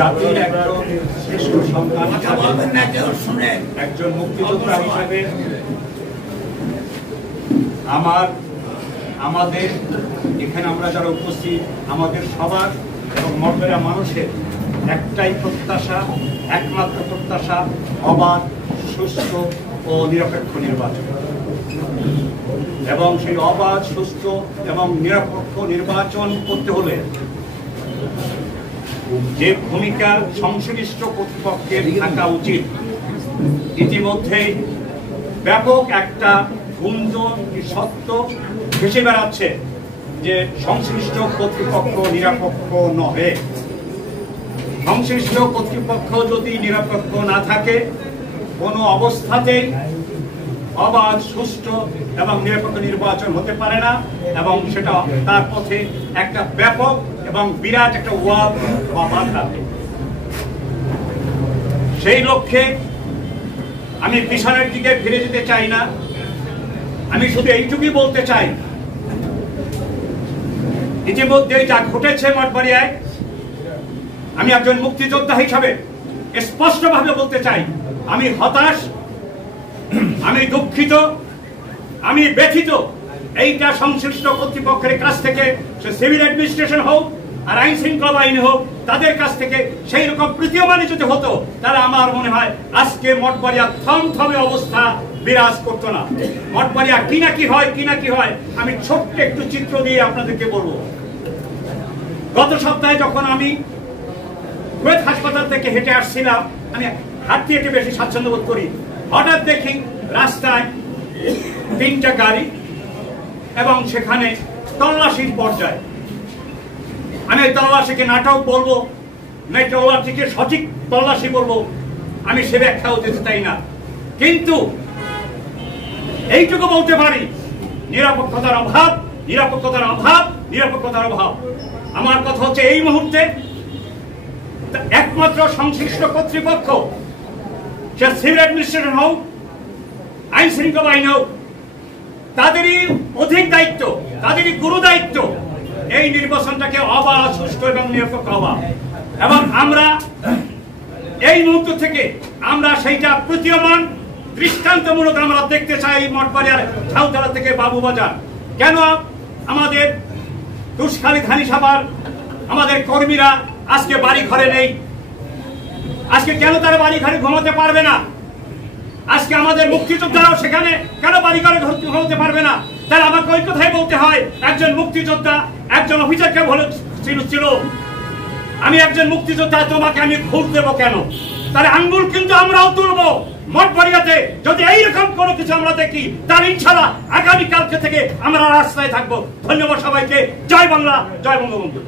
জাতির একজন শ্রেষ্ঠ সন্তান একজন মুক্তিযোদ্ধা হিসেবে আমাদের এখানে আমরা যারা উপস্থিত আমাদের সবার এবং মঠবেড়া মানুষের একটাই প্রত্যাশা, একমাত্র প্রত্যাশা অবাধ, সুস্থ ও নিরপেক্ষ নির্বাচন। এবং সেই অবাধ, সুস্থ এবং নিরপেক্ষ নির্বাচন করতে হলে যে ভূমিকা সংশ্লিষ্ট কর্তৃপক্ষের থাকা উচিত, ইতিমধ্যেই ব্যাপক একটা গুঞ্জন সত্য ভেসে বেড়াচ্ছে যে সংশ্লিষ্ট কর্তৃপক্ষ নিরপেক্ষ নহে। সংশ্লিষ্ট কর্তৃপক্ষ যদি নিরপেক্ষ না থাকে, কোনো অবস্থাতেই অবাধ, সুষ্ঠু এবং নিরপেক্ষ নির্বাচন হতে পারে না, এবং সেটা তার পথে একটা ব্যাপক এবং বিরাট একটা ওয়াদ বা বাধা। সেই লক্ষ্যে আমি পিছনের দিকে ফিরে যেতে চাই না। আমি শুধু এইটুকুই বলতে চাই, ইতিমধ্যে যা ঘটেছে মঠবাড়িয়ায়, আমি একজন মুক্তিযোদ্ধা হিসাবে স্পষ্টভাবে বলতে চাই, আমি হতাশ, আমি দুঃখিত, আমি ব্যথিত। এইটা সংশ্লিষ্ট কর্তৃপক্ষের কাছ থেকে, সে সিভিল অ্যাডমিনিস্ট্রেশন হোক আর আইন শৃঙ্খলা বাহিনী হোক, তাদের কাছ থেকে সেই রকম প্রতীয়মানই যদি হতো, তারা আমার মনে হয় আজকে মঠবাড়িয়া থমথমে অবস্থা বিরাজ করতো না। মঠবাড়িয়া কি না কি হয় আমি ছোট্ট একটু চিত্র দিয়ে আপনাদেরকে বলবো। গত সপ্তাহে যখন আমি কুয়েত হাসপাতাল থেকে হেঁটে আসছিলাম, আমি হাঁটতে হেঁটে বেশি স্বাচ্ছন্দ্য বোধ করি, হঠাৎ দেখি রাস্তায় 3টা গাড়ি এবং সেখানে তল্লাশির পর্যায়ে। আমি এই তল্লাশিকে নাটক বলবো না তল্লাশিকে সঠিক তল্লাশি বলবো, আমি সে ব্যাখ্যাও দিতে চাই না, কিন্তু এইটুকু বলতে পারি, নিরাপত্তার অভাব, নিরাপত্তার অভাব, নিরাপত্তার অভাব। আমার কথা হচ্ছে এই মুহূর্তে একমাত্র সংশ্লিষ্ট কর্তৃপক্ষ, সে সিভিল অ্যাডমিনিস্ট্রেশন হোক, আইন শৃঙ্খলা বাহিনী হোক, তাদেরই অধিক দায়িত্ব, তাদেরই গুরু দায়িত্ব এই নির্বাচনটাকে অবাধ, সুষ্ঠু এবং নিরপেক্ষ হওয়া। এবং আমরা এই মুহূর্ত থেকে আমরা সেইটা প্রতীয়মান দৃষ্টান্তমূলক আমরা দেখতে চাই। মঠবাড়িয়ার ঝাউতলা থেকে বাবুবাজার, কেন আমাদের দুষ্কালী ধানি সাভার আমাদের কর্মীরা আজকে বাড়ি ঘরে নেই? আজকে কেন তারা বাড়ি ঘরে ঘুমাতে পারবে না? আজকে আমাদের মুক্তিযোদ্ধারাও সেখানে কেন বাড়ি ঘরে ঘুমাতে পারবে না? তাহলে আমাকে ওই কথাই বলতে হয়, একজন মুক্তিযোদ্ধা একজন অফিসারকে বলেছিল, আমি একজন মুক্তিযোদ্ধা, তোমাকে আমি ঘুষ দেবো কেন? তাহলে আঙ্গুল কিন্তু আমরাও তুলবো মঠবাড়িয়াতে যদি এইরকম কোনো কিছু আমরা দেখি, তার ইনশাআল্লাহ আগামীকালকে থেকে আমরা রাস্তায় থাকবো। ধন্যবাদ সবাইকে। জয় বাংলা, জয় বঙ্গবন্ধু।